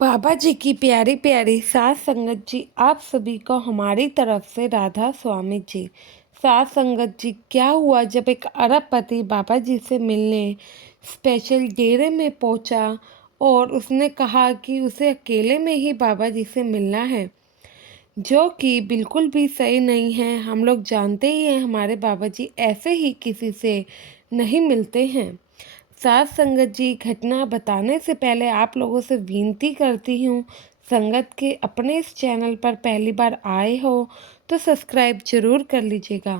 बाबा जी की प्यारी प्यारी सात संगत जी, आप सभी को हमारी तरफ से राधा स्वामी जी। सात संगत जी, क्या हुआ जब एक अरबपति बाबा जी से मिलने स्पेशल डेरे में पहुंचा और उसने कहा कि उसे अकेले में ही बाबा जी से मिलना है, जो कि बिल्कुल भी सही नहीं है। हम लोग जानते ही हैं हमारे बाबा जी ऐसे ही किसी से नहीं मिलते हैं। साथ संगत जी, घटना बताने से पहले आप लोगों से विनती करती हूँ, संगत के अपने इस चैनल पर पहली बार आए हो तो सब्सक्राइब जरूर कर लीजिएगा।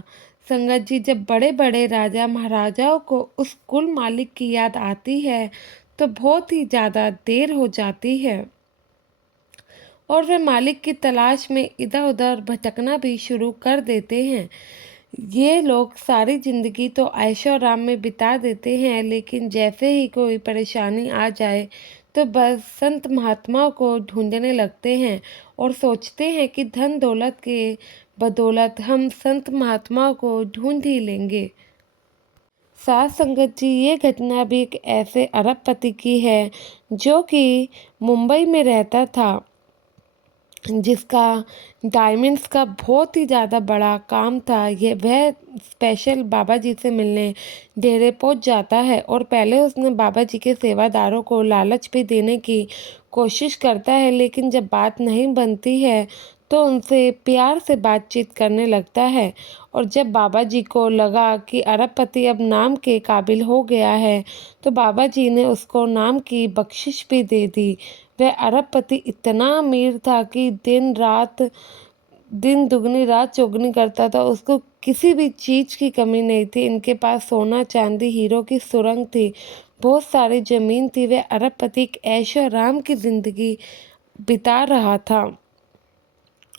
संगत जी, जब बड़े बड़े राजा महाराजाओं को उस कुल मालिक की याद आती है तो बहुत ही ज़्यादा देर हो जाती है और वे मालिक की तलाश में इधर उधर भटकना भी शुरू कर देते हैं। ये लोग सारी जिंदगी तो ऐशो आराम में बिता देते हैं, लेकिन जैसे ही कोई परेशानी आ जाए तो बस संत महात्माओं को ढूंढने लगते हैं और सोचते हैं कि धन दौलत के बदौलत हम संत महात्माओं को ढूंढ ही लेंगे। साथ संगत जी, ये घटना भी एक ऐसे अरबपति की है जो कि मुंबई में रहता था, जिसका डायमंड्स का बहुत ही ज़्यादा बड़ा काम था। ये वह स्पेशल बाबा जी से मिलने डेरे पहुंच जाता है और पहले उसने बाबा जी के सेवादारों को लालच भी देने की कोशिश करता है, लेकिन जब बात नहीं बनती है तो उनसे प्यार से बातचीत करने लगता है। और जब बाबा जी को लगा कि अरबपति अब नाम के काबिल हो गया है तो बाबा जी ने उसको नाम की बख्शिश भी दे दी। वह अरबपति इतना अमीर था कि दिन दुगनी रात चौगनी करता था। उसको किसी भी चीज़ की कमी नहीं थी। इनके पास सोना चांदी हीरो की सुरंग थी, बहुत सारी ज़मीन थी। वह अरबपति एक ऐशो आराम की ज़िंदगी बिता रहा था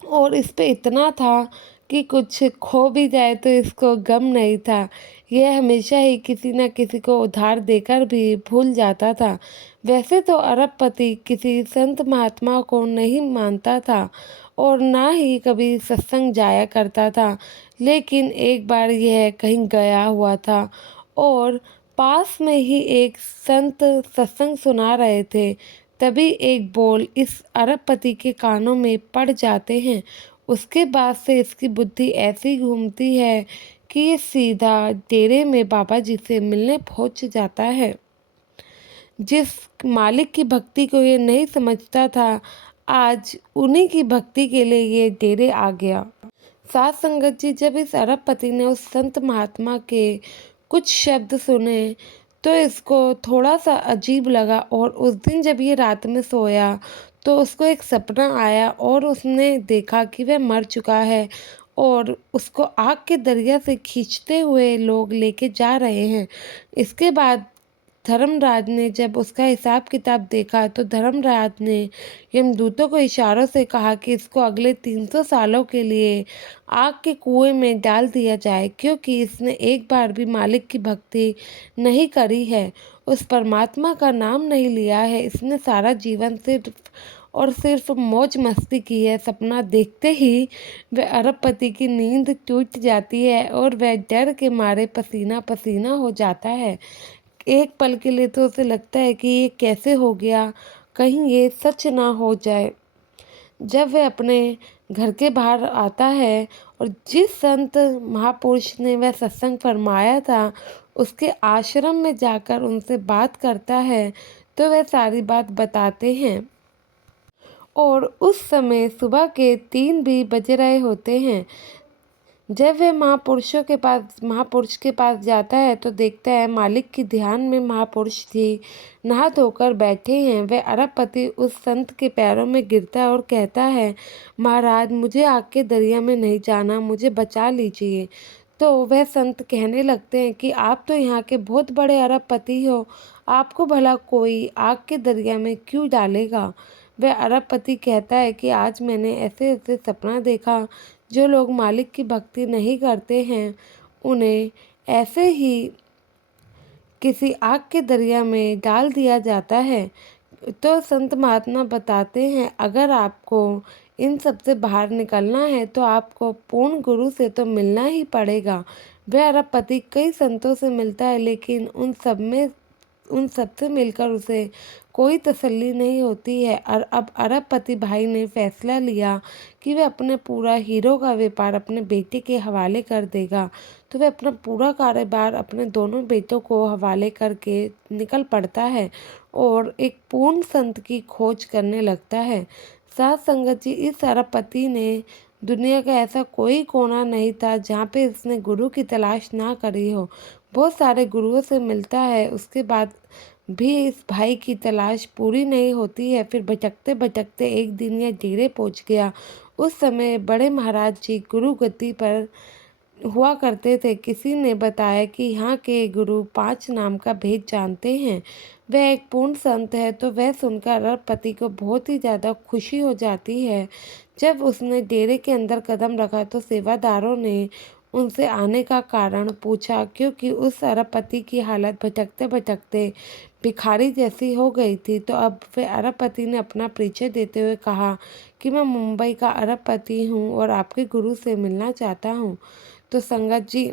और इस पे इतना था कि कुछ खो भी जाए तो इसको गम नहीं था। यह हमेशा ही किसी न किसी को उधार देकर भी भूल जाता था। वैसे तो अरबपति किसी संत महात्मा को नहीं मानता था और ना ही कभी सत्संग जाया करता था, लेकिन एक बार यह कहीं गया हुआ था और पास में ही एक संत सत्संग सुना रहे थे। तभी एक बोल इस अरबपति के कानों में पड़ जाते हैं। उसके बाद से इसकी बुद्धि ऐसी घूमती है कि ये सीधा डेरे में बाबा जी से मिलने पहुंच जाता है। जिस मालिक की भक्ति को ये नहीं समझता था, आज उन्हीं की भक्ति के लिए ये डेरे आ गया। सात संगत जी, जब इस अरबपति ने उस संत महात्मा के कुछ शब्द सुने तो इसको थोड़ा सा अजीब लगा और उस दिन जब ये रात में सोया तो उसको एक सपना आया और उसने देखा कि वह मर चुका है और उसको आग के दरिया से खींचते हुए लोग लेके जा रहे हैं। इसके बाद धर्मराज ने जब उसका हिसाब किताब देखा तो धर्मराज ने यमदूतों को इशारों से कहा कि इसको अगले 300 सालों के लिए आग के कुएं में डाल दिया जाए, क्योंकि इसने एक बार भी मालिक की भक्ति नहीं करी है, उस परमात्मा का नाम नहीं लिया है। इसने सारा जीवन सिर्फ और सिर्फ मौज मस्ती की है। सपना देखते ही वह अरबपति की नींद टूट जाती है और वह डर के मारे पसीना पसीना हो जाता है। एक पल के लिए तो उसे लगता है कि ये कैसे हो गया, कहीं ये सच ना हो जाए। जब वह अपने घर के बाहर आता है और जिस संत महापुरुष ने वह सत्संग फरमाया था उसके आश्रम में जाकर उनसे बात करता है तो वह सारी बात बताते हैं और उस समय सुबह के 3 भी बज रहे होते हैं। जब वह महापुरुष के पास जाता है तो देखता है मालिक की ध्यान में महापुरुष जी नहा धोकर बैठे हैं। वह अरबपति उस संत के पैरों में गिरता है और कहता है, महाराज, मुझे आग के दरिया में नहीं जाना, मुझे बचा लीजिए। तो वह संत कहने लगते हैं कि आप तो यहाँ के बहुत बड़े अरबपति हो, आपको भला कोई आग के दरिया में क्यों डालेगा। वह अरबपति कहता है कि आज मैंने ऐसे ऐसे सपना देखा, जो लोग मालिक की भक्ति नहीं करते हैं उन्हें ऐसे ही किसी आग के दरिया में डाल दिया जाता है। तो संत महात्मा बताते हैं, अगर आपको इन सब से बाहर निकलना है तो आपको पूर्ण गुरु से तो मिलना ही पड़ेगा। वह अरबपति कई संतों से मिलता है, लेकिन उन सब से मिलकर उसे कोई तसल्ली नहीं होती है। और अब अरबपति भाई ने फैसला लिया कि वह अपने पूरा हीरो का व्यापार अपने बेटे के हवाले कर देगा। तो वह अपना पूरा कारोबार अपने दोनों बेटों को हवाले करके निकल पड़ता है और एक पूर्ण संत की खोज करने लगता है। साथ संगत जी, इस अरबपति ने दुनिया का ऐसा कोई कोना नहीं था जहाँ पे इसने गुरु की तलाश ना करी हो। बहुत सारे गुरुओं से मिलता है, उसके बाद भी इस भाई की तलाश पूरी नहीं होती है। फिर भटकते भटकते एक दिन यह डेरे पहुंच गया। उस समय बड़े महाराज जी गुरु गद्दी पर हुआ करते थे। किसी ने बताया कि यहाँ के गुरु 5 नाम का भेद जानते हैं, वह एक पूर्ण संत है। तो वह सुनकर अरबपति को बहुत ही ज़्यादा खुशी हो जाती है। जब उसने डेरे के अंदर कदम रखा तो सेवादारों ने उनसे आने का कारण पूछा, क्योंकि उस अरबपति की हालत भटकते भटकते भिखारी जैसी हो गई थी। तो अब वे अरबपति ने अपना परिचय देते हुए कहा कि मैं मुंबई का अरबपति हूँ और आपके गुरु से मिलना चाहता हूँ। तो संगत जी,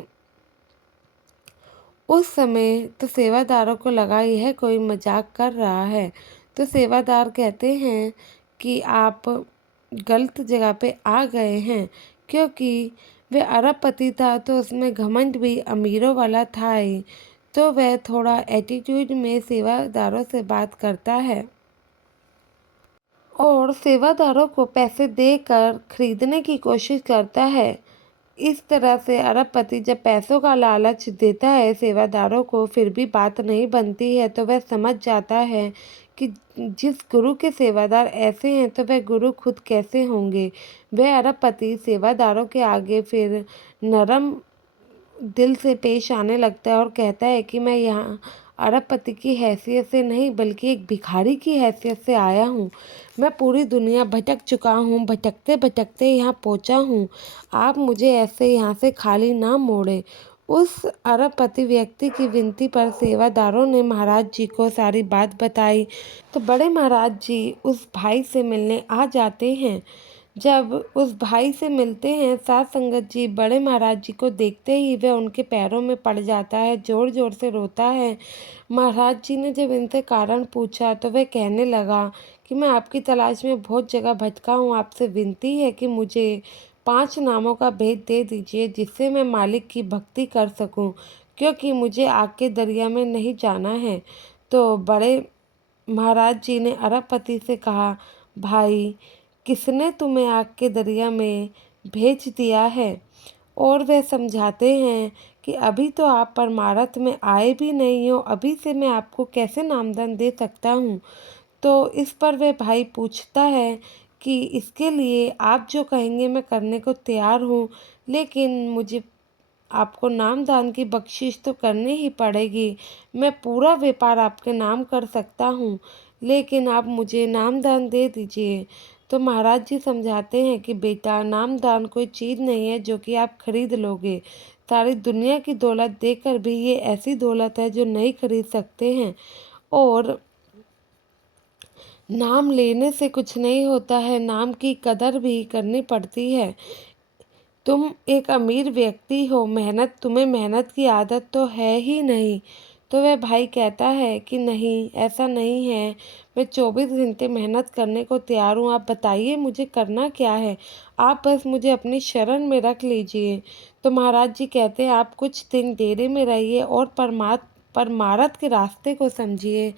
उस समय तो सेवादारों को लगा यह कोई मजाक कर रहा है। तो सेवादार कहते हैं कि आप गलत जगह पे आ गए हैं, क्योंकि वह अरबपति था तो उसमें घमंड भी अमीरों वाला था ही। तो वह थोड़ा एटीट्यूड में सेवादारों से बात करता है और सेवादारों को पैसे देकर खरीदने की कोशिश करता है। इस तरह से अरबपति जब पैसों का लालच देता है सेवादारों को, फिर भी बात नहीं बनती है, तो वह समझ जाता है कि जिस गुरु के सेवादार ऐसे हैं तो वह गुरु खुद कैसे होंगे। वह अरबपति सेवादारों के आगे फिर नरम दिल से पेश आने लगता है और कहता है कि मैं यहाँ अरबपति की हैसियत से नहीं बल्कि एक भिखारी की हैसियत से आया हूँ। मैं पूरी दुनिया भटक चुका हूँ, भटकते भटकते यहाँ पहुँचा हूँ। आप मुझे ऐसे यहाँ से खाली ना मोड़े। उस अरबपति व्यक्ति की विनती पर सेवादारों ने महाराज जी को सारी बात बताई। तो बड़े महाराज जी उस भाई से मिलने आ जाते हैं। जब उस भाई से मिलते हैं, साथ संगत जी बड़े महाराज जी को देखते ही वह उनके पैरों में पड़ जाता है, जोर जोर से रोता है। महाराज जी ने जब इनसे कारण पूछा तो वह कहने लगा कि मैं आपकी तलाश में बहुत जगह भटका हूँ, आपसे विनती है कि मुझे 5 नामों का भेद दे दीजिए जिससे मैं मालिक की भक्ति कर सकूँ, क्योंकि मुझे आग के दरिया में नहीं जाना है। तो बड़े महाराज जी ने अरबपति से कहा, भाई, किसने तुम्हें आग के दरिया में भेज दिया है? और वे समझाते हैं कि अभी तो आप परमारथ में आए भी नहीं हो, अभी से मैं आपको कैसे नामदान दे सकता हूँ। तो इस पर वे भाई पूछता है कि इसके लिए आप जो कहेंगे मैं करने को तैयार हूँ, लेकिन मुझे आपको नामदान की बख्शिश तो करनी ही पड़ेगी। मैं पूरा व्यापार आपके नाम कर सकता हूँ, लेकिन आप मुझे नामदान दे दीजिए। तो महाराज जी समझाते हैं कि बेटा, नामदान कोई चीज़ नहीं है जो कि आप खरीद लोगे। सारी दुनिया की दौलत देकर भी ये ऐसी दौलत है जो नहीं खरीद सकते हैं। और नाम लेने से कुछ नहीं होता है, नाम की कदर भी करनी पड़ती है। तुम एक अमीर व्यक्ति हो, तुम्हें मेहनत की आदत तो है ही नहीं। तो वह भाई कहता है कि नहीं, ऐसा नहीं है, मैं 24 घंटे मेहनत करने को तैयार हूँ। आप बताइए मुझे करना क्या है, आप बस मुझे अपनी शरण में रख लीजिए। तो महाराज जी कहते हैं, आप कुछ दिन डेरे में रहिए और परमारथ के रास्ते को समझिए,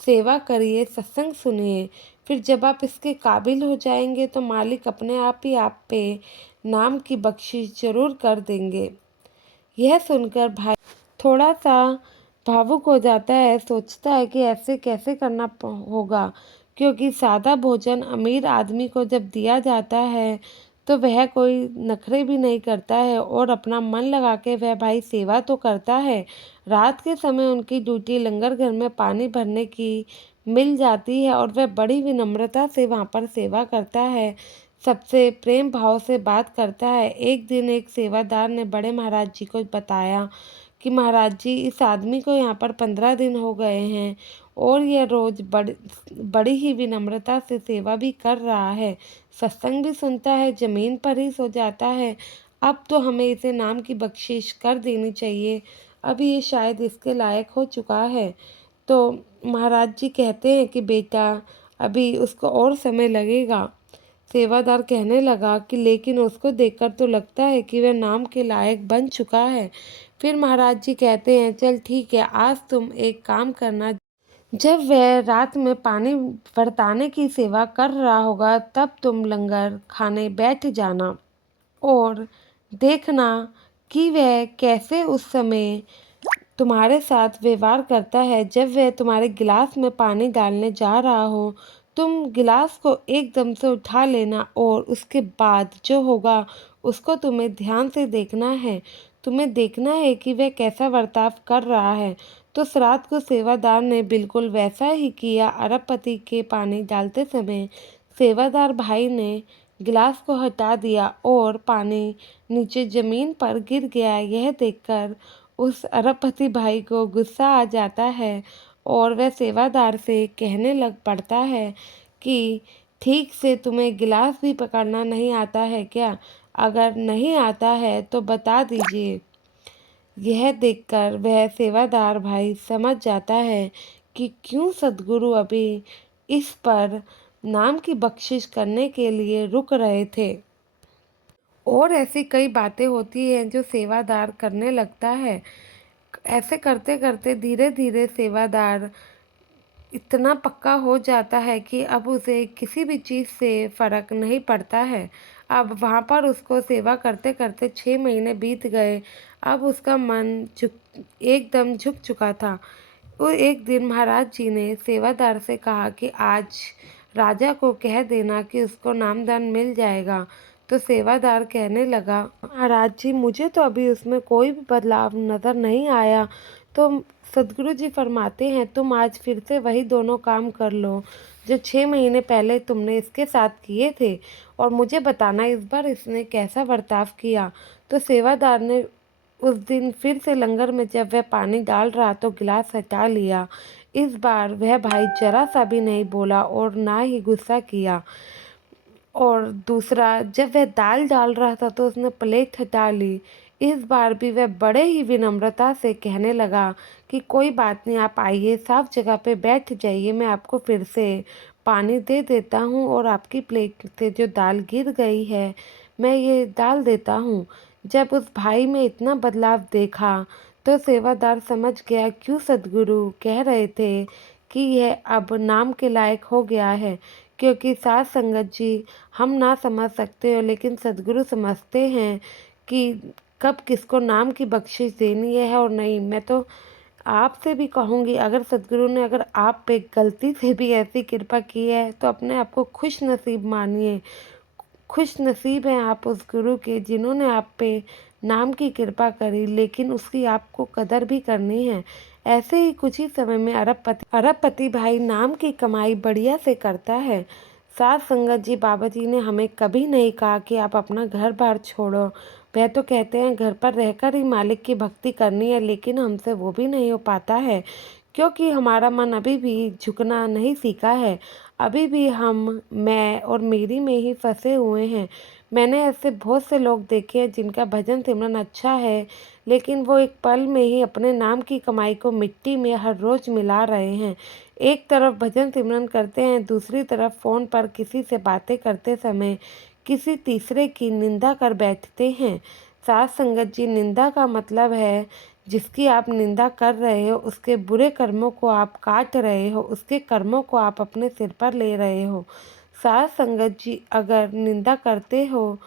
सेवा करिए, सत्संग सुनिए। फिर जब आप इसके काबिल हो जाएंगे तो मालिक अपने आप ही आप पे नाम की बख्शिश जरूर कर देंगे। यह सुनकर भाई थोड़ा सा भावुक हो जाता है, सोचता है कि ऐसे कैसे करना होगा, क्योंकि सादा भोजन अमीर आदमी को जब दिया जाता है तो वह कोई नखरे भी नहीं करता है और अपना मन लगा के वह भाई सेवा तो करता है। रात के समय उनकी ड्यूटी लंगर घर में पानी भरने की मिल जाती है और वह बड़ी विनम्रता से वहाँ पर सेवा करता है, सबसे प्रेम भाव से बात करता है। एक दिन एक सेवादार ने बड़े महाराज जी को बताया कि महाराज जी, इस आदमी को यहाँ पर 15 दिन हो गए हैं और यह रोज बड़ी ही विनम्रता से सेवा भी कर रहा है, सत्संग भी सुनता है, जमीन पर ही सो जाता है। अब तो हमें इसे नाम की बख्शिश कर देनी चाहिए, अभी ये शायद इसके लायक हो चुका है। तो महाराज जी कहते हैं कि बेटा अभी उसको और समय लगेगा। सेवादार कहने लगा कि लेकिन उसको देखकर तो लगता है कि वह नाम के लायक बन चुका है। फिर महाराज जी कहते हैं चल ठीक है, आज तुम एक काम करना, जब वह रात में पानी बरताने की सेवा कर रहा होगा तब तुम लंगर खाने बैठ जाना और देखना कि वह कैसे उस समय तुम्हारे साथ व्यवहार करता है। जब वह तुम्हारे गिलास में पानी डालने जा रहा हो, तुम गिलास को एकदम से उठा लेना और उसके बाद जो होगा उसको तुम्हें ध्यान से देखना है। तुम्हें देखना है कि वह कैसा बर्ताव कर रहा है। तो उस रात को सेवादार ने बिल्कुल वैसा ही किया। अरबपति के पानी डालते समय सेवादार भाई ने गिलास को हटा दिया और पानी नीचे जमीन पर गिर गया। यह देखकर उस अरबपति भाई को गुस्सा आ जाता है और वह सेवादार से कहने लग पड़ता है कि ठीक से तुम्हें गिलास भी पकड़ना नहीं आता है क्या? अगर नहीं आता है तो बता दीजिए। यह देखकर वह सेवादार भाई समझ जाता है कि क्यों सद्गुरु अभी इस पर नाम की बख्शिश करने के लिए रुक रहे थे। और ऐसी कई बातें होती हैं जो सेवादार करने लगता है। ऐसे करते करते धीरे धीरे सेवादार इतना पक्का हो जाता है कि अब उसे किसी भी चीज़ से फ़र्क नहीं पड़ता है। अब वहाँ पर उसको सेवा करते करते 6 महीने बीत गए। अब उसका मन एकदम झुक चुका था। वो एक दिन महाराज जी ने सेवादार से कहा कि आज राजा को कह देना कि उसको नामदान मिल जाएगा। तो सेवादार कहने लगा, महाराज जी मुझे तो अभी उसमें कोई भी बदलाव नज़र नहीं आया। तो सदगुरु जी फरमाते हैं तुम आज फिर से वही दोनों काम कर लो जो 6 महीने पहले तुमने इसके साथ किए थे और मुझे बताना इस बार इसने कैसा बर्ताव किया। तो सेवादार ने उस दिन फिर से लंगर में जब वह पानी डाल रहा तो गिलास हटा लिया। इस बार वह भाई जरा सा भी नहीं बोला और ना ही गुस्सा किया। और दूसरा, जब वह दाल डाल रहा था तो उसने प्लेट हटा ली। इस बार भी वह बड़े ही विनम्रता से कहने लगा कि कोई बात नहीं, आप आइए, साफ जगह पे बैठ जाइए, मैं आपको फिर से पानी दे देता हूँ और आपकी प्लेट से जो दाल गिर गई है मैं ये डाल देता हूँ। जब उस भाई में इतना बदलाव देखा तो सेवादार समझ गया क्यों सद्गुरु कह रहे थे कि यह अब नाम के लायक हो गया है। क्योंकि साध संगत जी, हम ना समझ सकते हो लेकिन सद्गुरु समझते हैं कि कब किसको नाम की बख्शिश देनी है और नहीं। मैं तो आपसे भी कहूँगी, अगर सद्गुरु ने अगर आप पे गलती से भी ऐसी कृपा की है तो अपने आप को खुश नसीब मानिए। खुश नसीब हैं आप उस गुरु के जिन्होंने आप पे नाम की कृपा करी, लेकिन उसकी आपको कदर भी करनी है। ऐसे ही कुछ ही समय में अरबपति भाई नाम की कमाई बढ़िया से करता है। साध संगत जी, बाबा जी ने हमें कभी नहीं कहा कि आप अपना घर बार छोड़ो। वह तो कहते हैं घर पर रहकर ही मालिक की भक्ति करनी है, लेकिन हमसे वो भी नहीं हो पाता है क्योंकि हमारा मन अभी भी झुकना नहीं सीखा है। अभी भी मैं और मेरी में ही फंसे हुए हैं। मैंने ऐसे बहुत से लोग देखे हैं जिनका भजन सिमरन अच्छा है, लेकिन वो एक पल में ही अपने नाम की कमाई को मिट्टी में हर रोज़ मिला रहे हैं। एक तरफ भजन सिमरन करते हैं, दूसरी तरफ फ़ोन पर किसी से बातें करते समय किसी तीसरे की निंदा कर बैठते हैं। साध संगत जी, निंदा का मतलब है जिसकी आप निंदा कर रहे हो उसके बुरे कर्मों को आप काट रहे हो, उसके कर्मों को आप अपने सिर पर ले रहे हो। साध संगत जी, अगर निंदा करते हो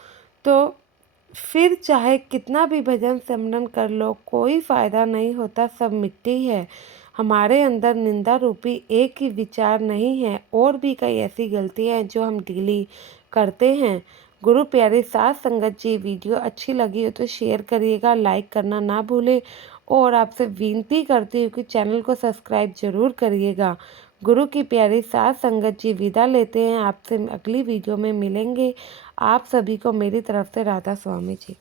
तो फिर चाहे कितना भी भजन सिमरन कर लो कोई फ़ायदा नहीं होता, सब मिट्टी है। हमारे अंदर निंदा रूपी एक ही विचार नहीं है, और भी कई ऐसी गलतियाँ हैं जो हम डेली करते हैं। गुरु प्यारे साध संगत जी, वीडियो अच्छी लगी हो तो शेयर करिएगा, लाइक करना ना भूलें और आपसे विनती करती हूँ कि चैनल को सब्सक्राइब जरूर करिएगा। गुरु की प्यारी साध संगत जी, विदा लेते हैं, आपसे अगली वीडियो में मिलेंगे। आप सभी को मेरी तरफ से राधा स्वामी जी।